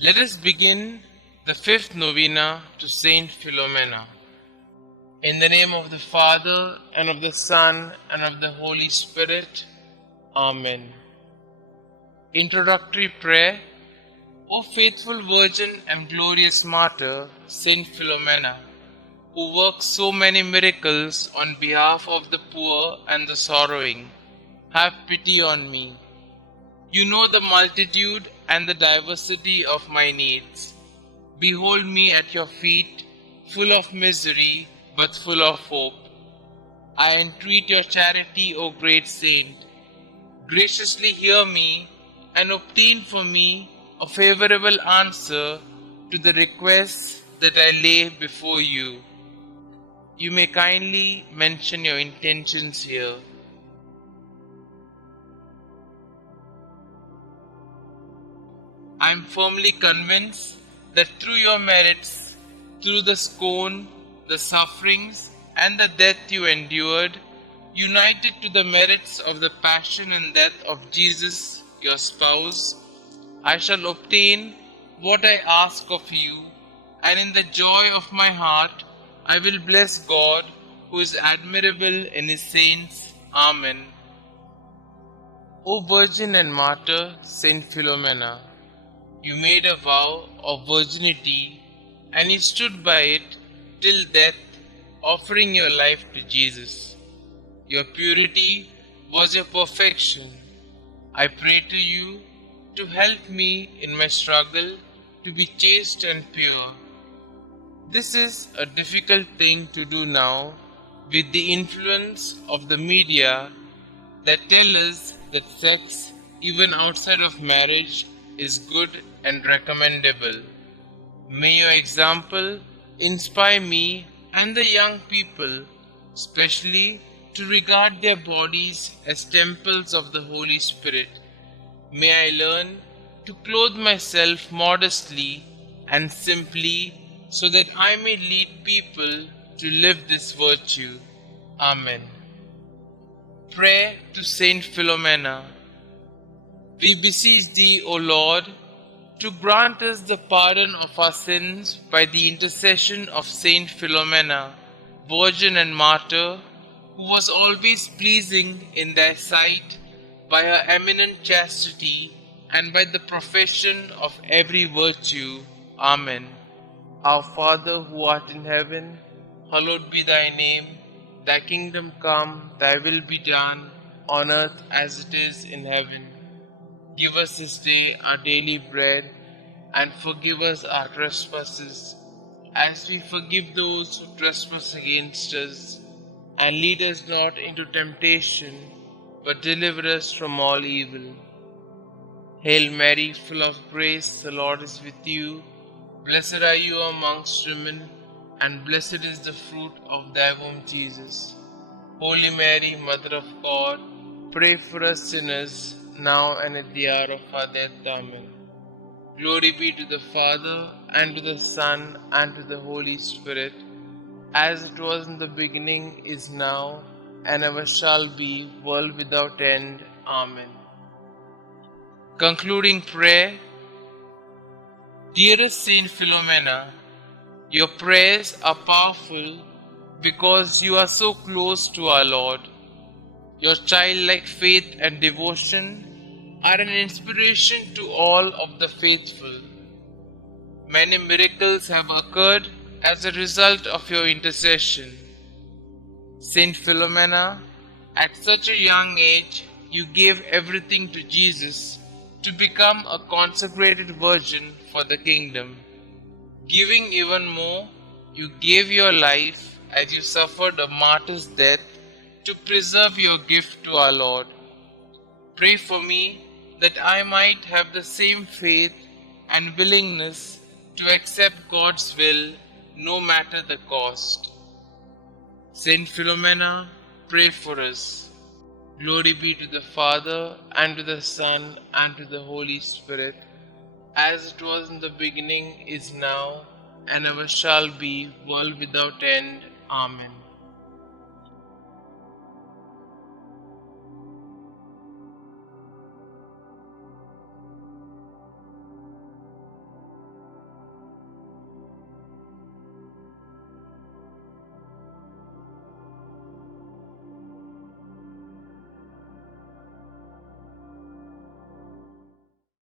Let us begin the fifth novena to St Philomena. In the name of the Father, and of the Son, and of the Holy Spirit. Amen. Introductory Prayer. O faithful Virgin and glorious Martyr, St Philomena, who works so many miracles on behalf of the poor and the sorrowing, have pity on me. You know the multitude and the diversity of my needs. Behold me at your feet, full of misery, but full of hope. I entreat your charity, O great saint. Graciously hear me and obtain for me a favorable answer to the requests that I lay before you. You may kindly mention your intentions here. I am firmly convinced that through your merits, through the scorn, the sufferings, and the death you endured, united to the merits of the passion and death of Jesus, your spouse, I shall obtain what I ask of you, and in the joy of my heart I will bless God, who is admirable in his saints. Amen. O Virgin and Martyr, St Philomena, you made a vow of virginity, and you stood by it till death, offering your life to Jesus. Your purity was your perfection. I pray to you to help me in my struggle to be chaste and pure. This is a difficult thing to do now with the influence of the media that tell us that sex, even outside of marriage, is good and recommendable. May your example inspire me and the young people, especially to regard their bodies as temples of the Holy Spirit. May I learn to clothe myself modestly and simply, so that I may lead people to live this virtue. Amen. Prayer to Saint Philomena. We beseech thee, O Lord, to grant us the pardon of our sins by the intercession of Saint Philomena, Virgin and Martyr, who was always pleasing in thy sight by her eminent chastity and by the profession of every virtue. Amen. Our Father, who art in heaven, hallowed be thy name. Thy kingdom come, thy will be done, on earth as it is in heaven. Give us this day our daily bread, and forgive us our trespasses, as we forgive those who trespass against us. And lead us not into temptation, but deliver us from all evil. Hail Mary, full of grace, the Lord is with you. Blessed are you amongst women, and blessed is the fruit of thy womb, Jesus. Holy Mary, Mother of God, pray for us sinners, now and at the hour of our death. Amen. Glory be to the Father, and to the Son, and to the Holy Spirit, as it was in the beginning, is now, and ever shall be, world without end. Amen. Concluding prayer. Dearest Saint Philomena, your prayers are powerful because you are so close to our Lord. Your childlike faith and devotion are an inspiration to all of the faithful. Many miracles have occurred as a result of your intercession. Saint Philomena, at such a young age, you gave everything to Jesus to become a consecrated virgin for the kingdom. Giving even more, you gave your life as you suffered a martyr's death to preserve your gift to our Lord. Pray for me that I might have the same faith and willingness to accept God's will no matter the cost. Saint Philomena, pray for us. Glory be to the Father, and to the Son, and to the Holy Spirit, as it was in the beginning, is now, and ever shall be, world without end. Amen.